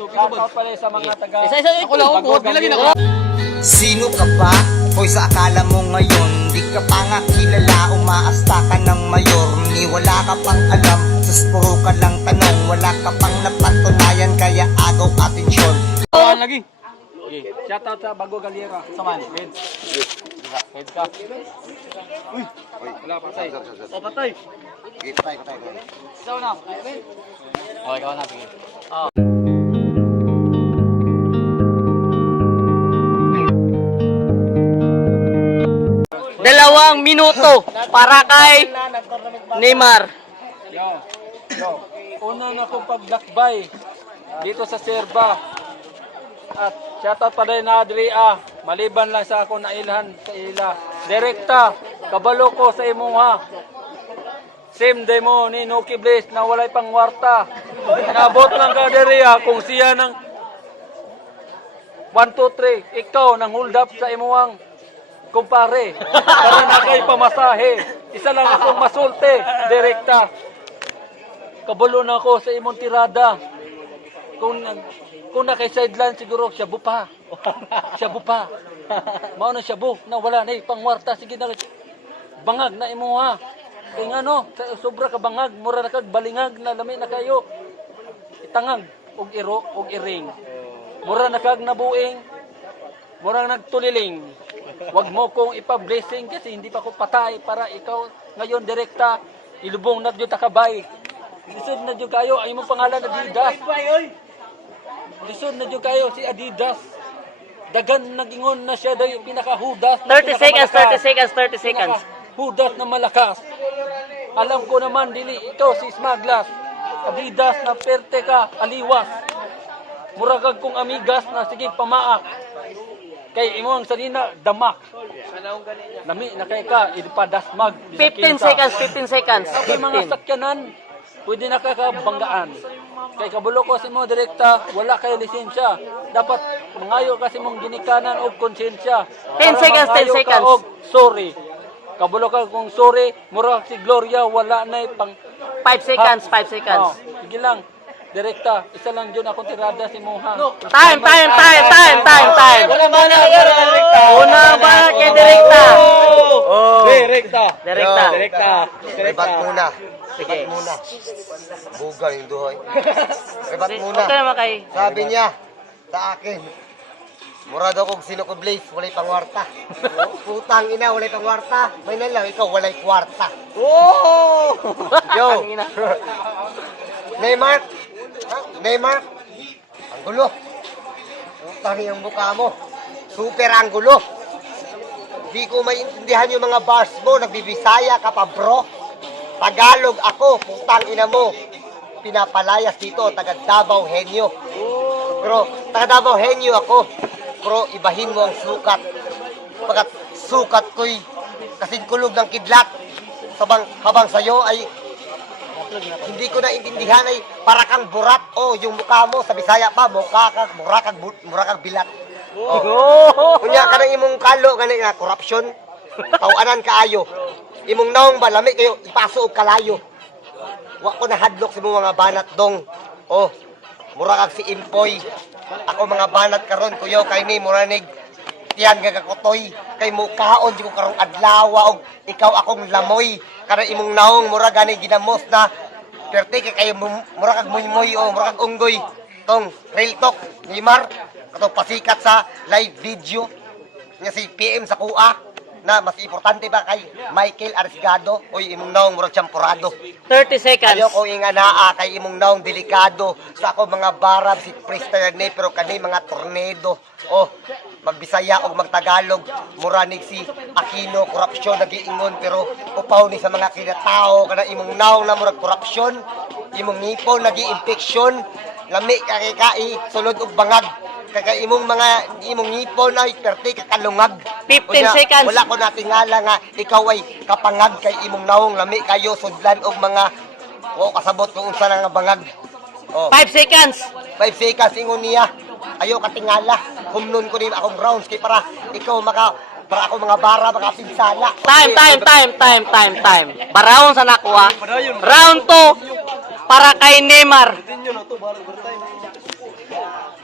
Shoutout pala sa mga taga. Isa-isa ako lang ako. Bilagin ako. Sino ka ba? Hoy, sa akala mo ngayon di ka pa nga kilala, umaasta ka ng mayor. Ni wala ka pang alam, sus puro ka lang tanong. Wala ka pang napatunayan, kaya agaw atensyon. Lagi. Shoutout sa Bago Galera. Saman, heads. Heads ka. Uy, wala patay. O, patay. Patay. Ikaw na. Okay, ikaw na. Sige. Dalawang minuto para kay Neymar. Yo. Una na akong paglakbay dito sa Serba. At shoutout pa rin na Adria. Maliban lang sa ako na ilhan sa ila. Direkta, kabalo ko sa imuha. Same day mo ni Nuki Bliss na walay pang warta. Nabot lang ka Adria kung siya ng 1, 2, 3. Ikaw nang hold up sa imuhang kumpare. Para na kay pamasahe. Isa lang akong masulte. Direkta. Kabalo na ako sa imong tirada. Kung na kay sideline siguro siya bupa. Siya bupa. Mao na siya bu na wala na pangwarta, sige na bangag na imo ha. Kay ngano, sobra ka bangag, mura na kag balingag na lami na kayo. Itangag og iro og iring. Mura na kag nabuing. Mura nagtuliling. Wag mo kong ipa-blessing kasi hindi pa ko patay para ikaw ngayon direkta ilubong na gyud takabay. Lisod na gyud kayo ay imong pangalan Adidas. Lisod na gyud kayo si Adidas. Dagan nagingon na siya daw pinakahudas. 30 seconds, 30 seconds. Hudas na malakas. Alam ko naman dili ito si Smaglas. Adidas na perte ka, aliwas. Muragag kong amigas na sige pamaak. Kay imo ang salina damak. Nami na kay ka ipadasmag. 15 seconds. Sa mga sakyanan, pwede na kakabanggaan. Kay kabulo ko si mo direkta, wala kayo lisensya. Dapat mangayo kasi mong ginikanan o konsensya. 10 seconds, 10 seconds. Sorry. Kabulo ka kung sorry, mura si Gloria, wala na pang 5 seconds, 5 seconds. Sige lang. Direkta, isa lang yun akong tirada si Moha. Time. Wala ba na direkta? Una ba kay direkta? Direkta. Rebat muna. Sige. Rebat muna. Bugal yung duhoy. Rebat muna. Okay naman kay. Sabi niya sa akin, mura daw kung sino ko Blaze, walay pangwarta. Putang ina, walay pangwarta. May lang, ikaw walay kwarta. Yo! Neymar, ang gulo. Putang iyang mukha mo. Super ang gulo. Di ko maintindihan yung mga bars mo, nagbibisaya ka pa bro. Tagalog ako, putang ina mo. Pinapalayas dito, taga Davao Henyo. Pero taga Davao Henyo ako. Pero ibahin mo ang sukat. Pagkat sukat ko'y kasing kulog ng kidlat. Habang sa'yo ay hindi ko na intindihan ay para kang burat. Oh, yung mukha mo sa Bisaya pa, mura kang bilat. Oh. Kunya ka ng imong kalo gani nga corruption. Tawanan kaayo. Imong naong balami kayo ipaso og kalayo. Wa ko na hadlok sa mga banat dong. Oh, mura kag si Impoy. Ako mga banat karon kuyo kay ni muranig tiyan nga kakotoy kay mo kaon di ko karong adlaw og ikaw akong lamoy kada imong naong mura gani ginamos na perte kay kayo mura kag moy o mura kag unggoy tong real talk Neymar katong pasikat sa live video nga si PM sa kuha na mas importante ba kay Michael Arisgado o imong naong mura champurado 30 seconds. ayo ko inga naa kay imong naong delikado sa ako mga barab si Prista ne pero kani mga tornado oh magbisaya og magtagalog muranig si Aquino korupsyon nagiingon pero upaw ni sa mga kinatao kana imong naong na murag korupsyon imong ngipon nagi-infection lami kai sulod og bangag kay imong ngipon ay perte kakalungag 15 seconds. wala ko natingala nga ikaw ay kapangag kay imong naong lami kayo sudlan og mga kasabot kung unsa nga bangag 5 seconds. 5 seconds ingon niya ayaw katingala humnon ko din akong rounds kay para ikaw para ako mga bara makapinsala. Time. Barawon sa nakuha. Round 2 para kay Neymar.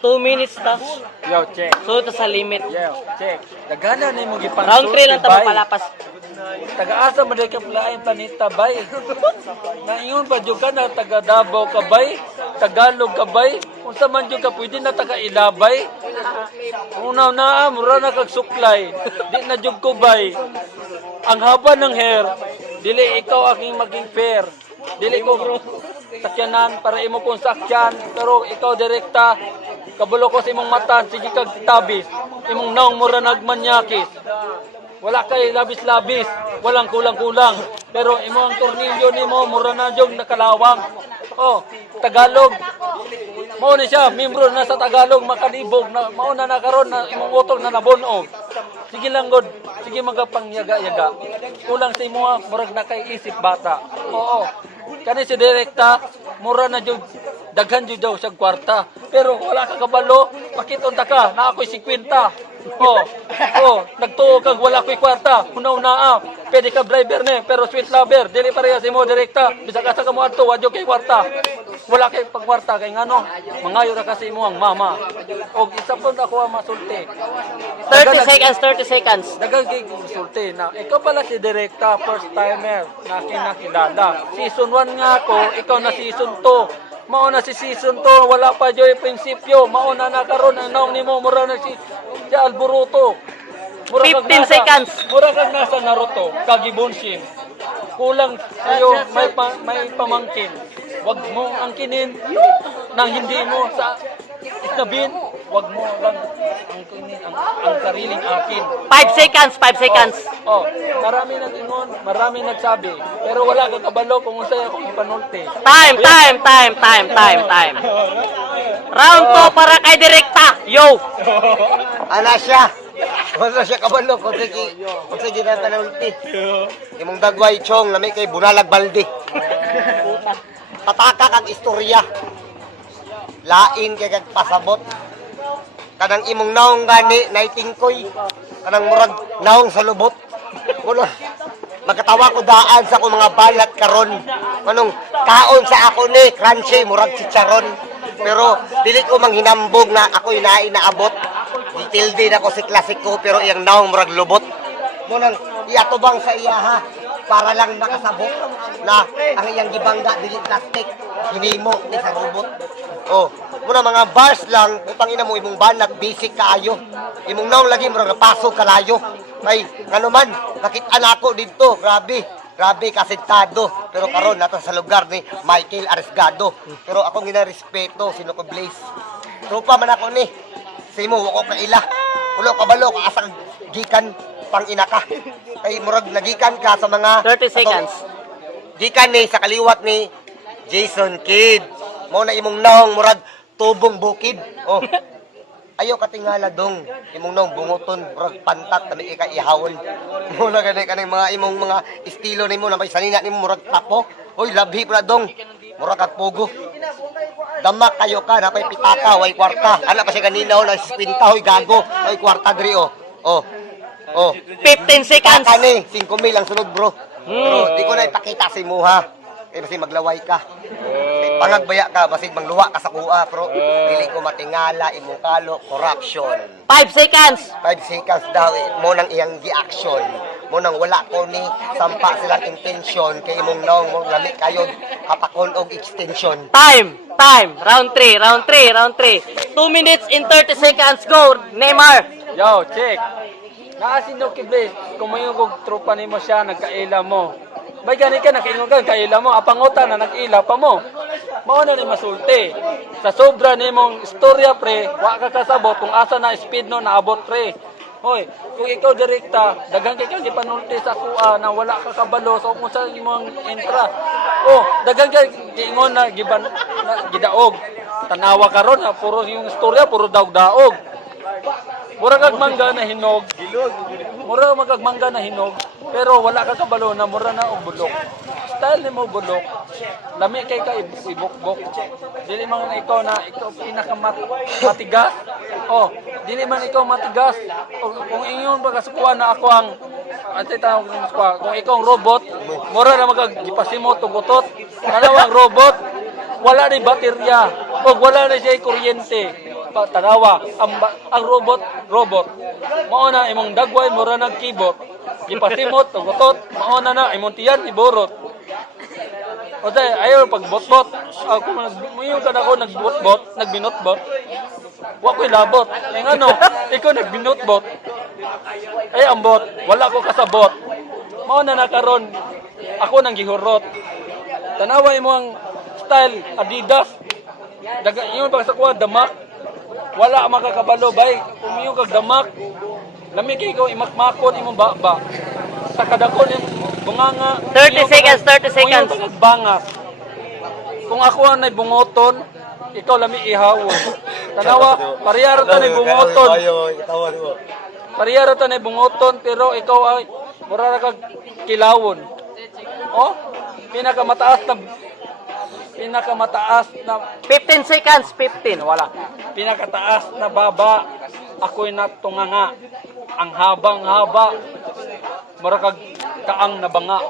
2 minutes ta. Yo, check. So, ito sa limit. Yo, check. Dagana ni mo gipang Round 3 lang ta mapalapas. Taga-asa man ka palain planeta bay. Naingon pa jud ka na taga Davao ka bay, Tagalog ka bay. Unsa man jud ka pwede na taga Ilabay. Unaw na mura na kag suklay. Di na jud ko bay. Ang haba ng hair, dili ikaw aking maging fair. Dili ko sakyanan para imo kong sakyan, pero ikaw direkta kabulo ko sa imong mata, sige kag tabis. Imong naong mura nagmanyakis. Wala kay labis-labis, walang kulang-kulang. Pero imong tornilyo nimo mura na jog nakalawang. Oh, Tagalog. Mao ni siya, membro na sa Tagalog makalibog na mauna na karon na imong utok na nabunog. Sige lang god, sige magapangyaga-yaga. Kulang sa imo murag na kay isip bata. Oo. Kani si direkta mura na jud daghan jud daw sa kwarta. Pero wala ka kabalo, makiton ta ka na ako'y 50. Nagtuo kag wala ko'y kwarta. Una-una pwede ka driver ni, pero sweet lover, dili pareha si mo direkta. Bisag asa ka mo adto, wadyo kay kwarta. Wala kay pagkwarta kay ngano, mangayo ra kasi mo ang mama. Og isa pon ako ang masulti. 30 seconds, 30 seconds. Dagang kay masulti na ikaw pala si direkta, first timer na kinakilala. Season 1 nga ako, ikaw na season 2. Mauna si season 2, wala pa joy prinsipyo. Mauna na karon ang naong nimo mura na si Alboruto. 15 seconds. Mura kag nasa Naruto, Kagibonshin. Kulang sayo may pamangkin. Wag mo angkinin nang hindi mo sa isnabin. Wag mo lang angkinin ang sariling akin. 5 seconds, 5 seconds. Marami nag-ingon, marami nagsabi. Pero wala ka kabalo kung unsay akong ipanulti. Time. Round 2 para kay direkta. Yo. Ana siya. Wala siya kabalo kung sige na panulti. Imong dagway chong lami kay bunalag balde. Pataka kag istorya. Lain kay kag pasabot. Kanang imong naong gani naitingkoy. Kanang murag naong sa lubot. Kuno magkatawa ko daan sa akong mga balat karon. Anong kaon sa ako ni crunchy murag chicharon. Pero dili ko manghinambog na ako'y naabot. Detail din ako si klasiko pero iyang naong murag lubot. Munang iatubang sa iya ha para lang makasabot na ang iyang gibangga dili plastic hinimo ni sa robot. Muna mga bars lang upang ina mo imong banat basic kaayo. Imong naong lagi murag napasok kalayo. Ay ngano man nakita na ako dito, grabe kasentado. Pero karon nato sa lugar ni Michael Aresgado. Pero akong ginarespeto sino ko Blaze. Tropa man ako ni. Simo wako ka ila. Ulo ka balo ka asang gikan pang ina ka. Kay murag nagikan ka sa mga 30 seconds. Gikan ni sa kaliwat ni Jason Kidd. Mao na imong naong murag tubong bukid. Ayaw katingala dong. Imong naong bungoton murag pantat kami ka ihawon. Mo na kanang mga imong mga estilo nimo na may sanina nimo murag tapo. Oy labhi pala dong. Murag kag pugo. Damak kayo ka na pay pitaka way kwarta. Ana pa siya kanina na 50 hoy gago. Way kwarta diri 15 seconds. Kani 5,000 ang sunod bro. Pero di ko na ipakita sa imo ha. Kaya basi maglaway ka. Pangagbaya ka, basig mangluwa ka sa kuha. Pero dili ko matingala, imong kalo, corruption. 5 seconds. 5 seconds daw, mo nang iyang gi-action. Mo nang wala ko ni sampa silang intention. Kay imong naong mo lamig kayo, kapakon og extension. Time. Round 3. 2 minutes in 30 seconds. Go, Neymar. Yo, check. Naasin daw kiblis, kung mayroong kong tropa ni mo siya, nagkaila mo. May gani ka, nakaingon ka, kaila mo, apangutan na nag-ila pa mo. Mauna ni masulti. Sa sobra ni mong istorya, pre, wa ka kasabot kung asa na speed no, naabot, pre. Hoy, kung ikaw direkta, dagang kang ipanulti sa kuha na wala ka kabalo sa kung sa imong intra. Dagang ka giingon na gidaog. Tanawa ka ron, puro yung istorya, puro daog-daog. Mura kag mangga na hinog. Mura magagmangga na hinog, pero wala ka kabalo na mura na og bulok. Style nimo bulok. Lami kay ka ibukbok. Dili man ikaw matigas. Dili man ikaw matigas. Kung ingon ba kasukuan na ako ang kung ikaw ang robot, mura na magagipasimo tugutot. Kanawang robot, wala ni baterya o wala na siya kuryente. tanawa ang robot mao na imong dagway mura nag keyboard gipasimot ug utot mao na imong tiyan iborot o tay ayo pagbot-bot ako nagmuyo ka ako nagbot-bot nagbinot-bot wa ko'y labot ay ngano ikaw nagbinot-bot ay ang bot wala ko kasabot mao na nakaron ako nang gihurot tanawa imong style Adidas daga yun pag sa kuha damak wala makakabalo bay umiyo kag damak lami kay ko imakmakon imong baba sa kadakon imong bunganga 30 seconds, 30 seconds. bangas kung ako ang bungoton ikaw lami ihawon tanawa parehara ta nay bungoton parehara ta nay bungoton pero ikaw ay mura ra kag kilawon oh pinakamataas na 15 seconds, 15. wala. Pinakataas na baba, ako'y natunganga. Ang habang-haba, marakag kaang nabanga.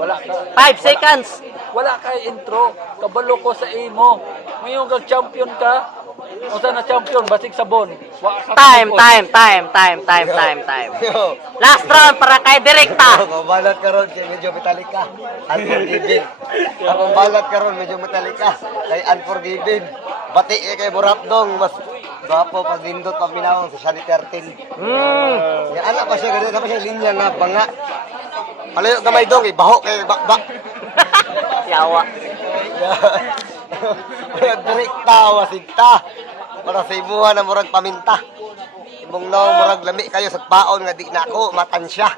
Wala ka. 5 seconds. Wala kay intro. Kabalo ko sa imo. Mayong kag champion ka. O na champion, basig sabon. Time. Last round para kay direkta. Ako balat ka ron, kay medyo metalik ka. Unforgiven. Ako balat ka ron, medyo metalik ka. Kay unforgiven. Bati kay Burapdong, mas gwapo pag lindot pag minawang sa Shani 13. Anak pa siya, ganun pa siya linya na banga. Palayo gamay dong, ibaho kay bakbak. Yawa. Murag direkta, wasigta. Para sa imuha na murag paminta. Imong nong murag lami kayo sa paon nga di nako matansya.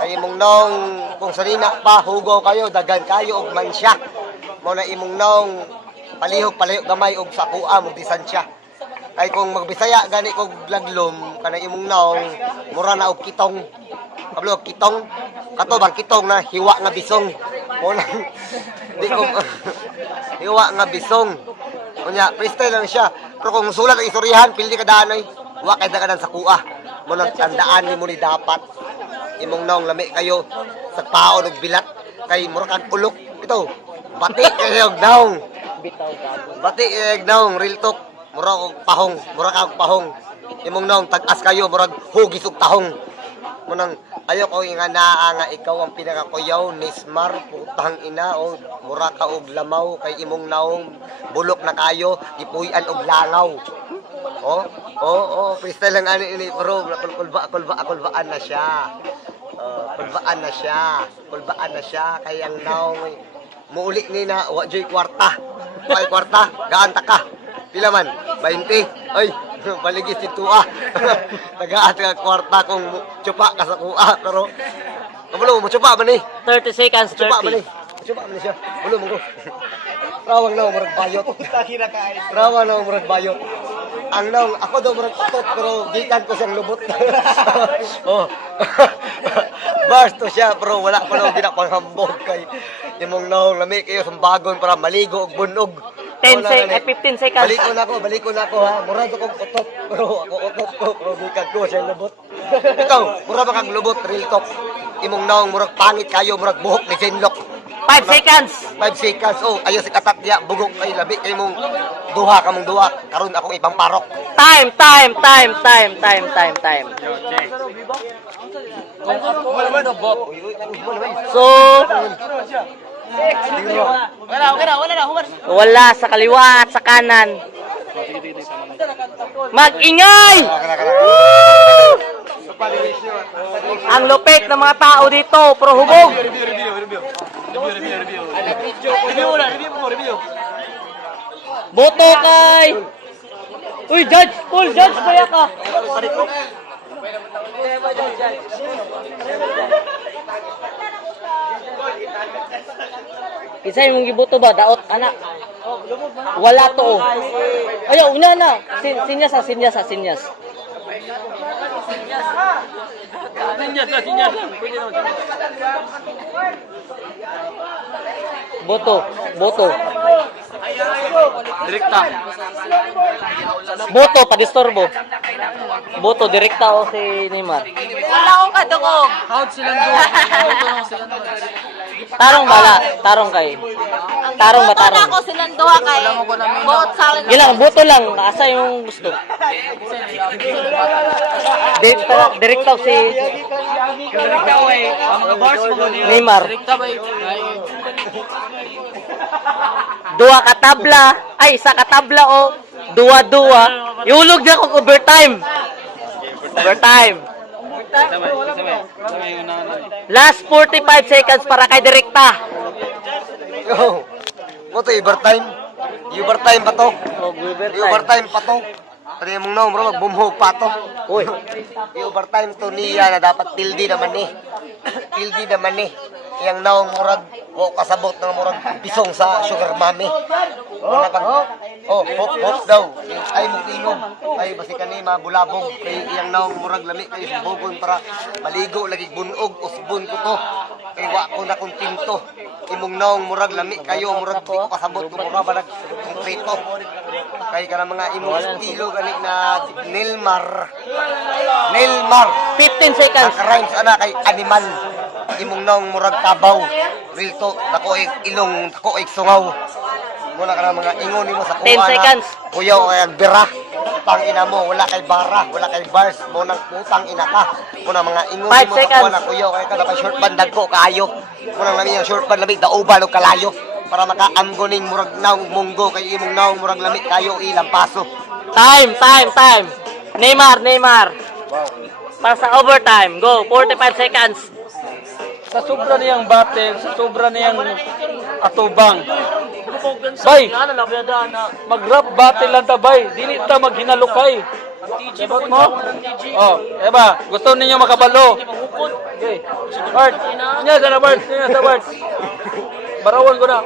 Kay imong nong kung sanina pa hugaw kayo dagan kayo og mansya. Mo na imong nong palihog gamay og sakua mo disansya. Kay kung magbisaya gani kog laglom kana imong nong mura na og kitong. Kablo kitong kato bang kitong na hiwa nga bisong. Mo na di ko hiwa nga bisong. Kunya freestyle lang siya. Pero kung sulat ang istoryahan, pili ka danoy. Wa kay daganan sa kuha. Mo nang tandaan ni mo ni dapat. Imong naong lami kayo sa paon ug bilat kay mura kag ulok. Ito, bati kayo naong. Bati kayo naong real talk. Mura og pahong, mura kag pahong. Imong naong tag-as kayo murag hugis ug tahong. Mo nang ayo ko nga naa nga ikaw ang pinakakuyaw ni Smar putang ina o mura ka og lamaw kay imong naong bulok na kayo ipuy-an og langaw. Freestyle lang ani ini bro, kulbaan na siya. Kulbaan na siya kay ang naong muuli ni na wa joy kwarta. Ay kwarta, gaan ta ka. Pila man? 20. Ay, baligis dito Tagaan ka kwarta kung tsupa ka sa kuha pero kabalo mo tsupa man ni. 30 seconds, Tsupa man ni. 30. Tsupa man ni siya. Bulo mo ko. Rawang na murag bayot. Rawang na murag bayot. Ang naong ako daw murag utot pero gikan ko siyang lubot. Bars to siya pero wala pa lang ginapangambog kay imong naong lami kayo sa bagon para maligo og bunog. 15 seconds. Baliko na ako ha. Murado kong utot. Pero ako utot ko. Pero gikan ko siya lubot. Ikaw, mura ba kang lubot, real talk. Imong naong murag pangit kayo, murag buhok ni Zenlock. 5 seconds. 5 seconds. Oh, ayo si katak diya, bugok ay labi kay mong duha kamong duha. Karon akong ibang parok. Time. Kung ako wala na bot. So, wala sa kaliwa at sa kanan. Mag-ingay! Ang lupit ng mga tao dito, pro hubog. Boto kay... Uy, judge! Full judge, kaya ka! Isa yung gibuto ba? Daot, anak. Wala to. Ayaw, una na. Sinyas. Sinyas. Pwede naman. Boto. Direkta. Boto, padistorbo. Boto, direkta o si Neymar. Wala akong kadukog. Out silang doon. Tarong bala, tarong kay. Ang Tarong ba, Boto na tarong? ako silang duha kay vote sa akin. Ilang, buto lang. Asa yung gusto? Direkta si Neymar. Dua ka tabla. Ay, isa ka tabla o. Dua-dua. Iulog na kung overtime. Overtime. Last 45 seconds para kay direkta. Yo. Mo to overtime. Overtime pa to. Overtime pa to. Pati mong naong bro, magbumhog pa to. Uy. Overtime to niya na dapat pildi naman ni. Pildi naman ni. Yang naong murag, o kasabot ng murag pisong sa sugar mommy. Wala kang, hop daw. Ay mo inom. Ay basi kani mabulabog. Kay yang naong murag lami kayo sa bugon para maligo lagi bunog usbon ko to. Kay wa ko na kong tinto. Imong naong murag lami kayo murag di ko kasabot ko murag ba konkreto. Kay kana mga imong estilo gani na Neymar. 15 seconds. Ang rhymes ana kay animal. Imong naong murag tabaw. Real to, dako ilong, dako sungaw. Muna ka na mga ingon nimo sa 10 seconds. Kuya o ang bira. Utang ina mo, wala kay bara, wala kay bars, mo nang utang ina ka. Muna mga ingon 5 nimo sa seconds. kuha na kuya kay kada pa short band dagko kaayo. Muna lami ang short band lamig dauban og kalayo para makaamgoning murag naong munggo kay imong naong murag lamig kayo ilang paso. Time. Neymar. Para sa overtime. Go. 45 seconds. Sa sobra niyang battle, sa sobra niyang atubang. Bay, mag-rap battle lang ta, bay. Dili ta maghinalukay. Sabot mo? Oh, eba, gusto ninyo makabalo. Okay. Bart, sa Bart. Barawon ko na.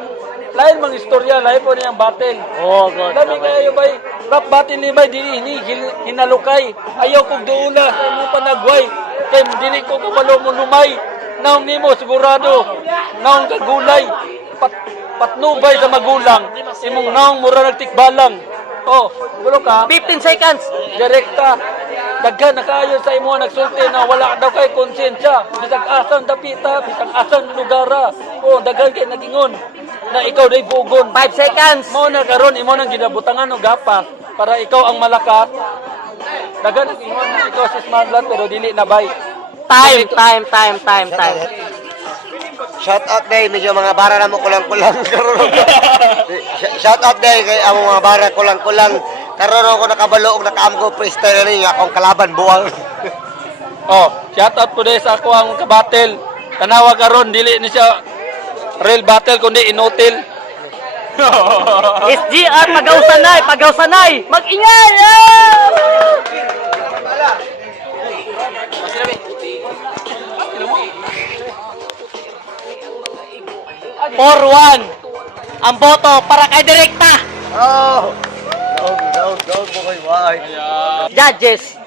Lain mang istorya, lain po niyang battle. Oh, God. Dami kayo, bay. Rap battle ni bay, dili hinalukay. Ayaw kong duula sa imong panagway. Kay dili ko kabalo mo lumay. Naong nimo sigurado. Naong kagulay. Patnubay sa magulang. Imong naong mura nagtikbalang. Oh, gulo ka. 15 seconds. Direkta. Daghan na kayo sa imo nagsulti na wala daw kay konsensya. Bisag asang dapita, bisag asang lugara. Oh, daghan kay nagingon na ikaw day bugon. 5 seconds. Mao na karon imo nang ginabutangan og gapas para ikaw ang malakat. Daghan ang ingon na ikaw si Smartlat pero dili na bay. Time. Shout out day medyo mga bara na mo kulang-kulang karon. Shout out day kay amo mga bara kulang-kulang. Karon ako nakabalo og nakaamgo freestyle ni akong kalaban buwang. Oh, shout out po sa ako ang kabatel. Tanawa karon dili ni siya real battle kundi inutil. SGR, pagaw-sanay. Mag-ingay! 4-1. Ang boto para kay direkta. Oh. Down mo kay why. Judges.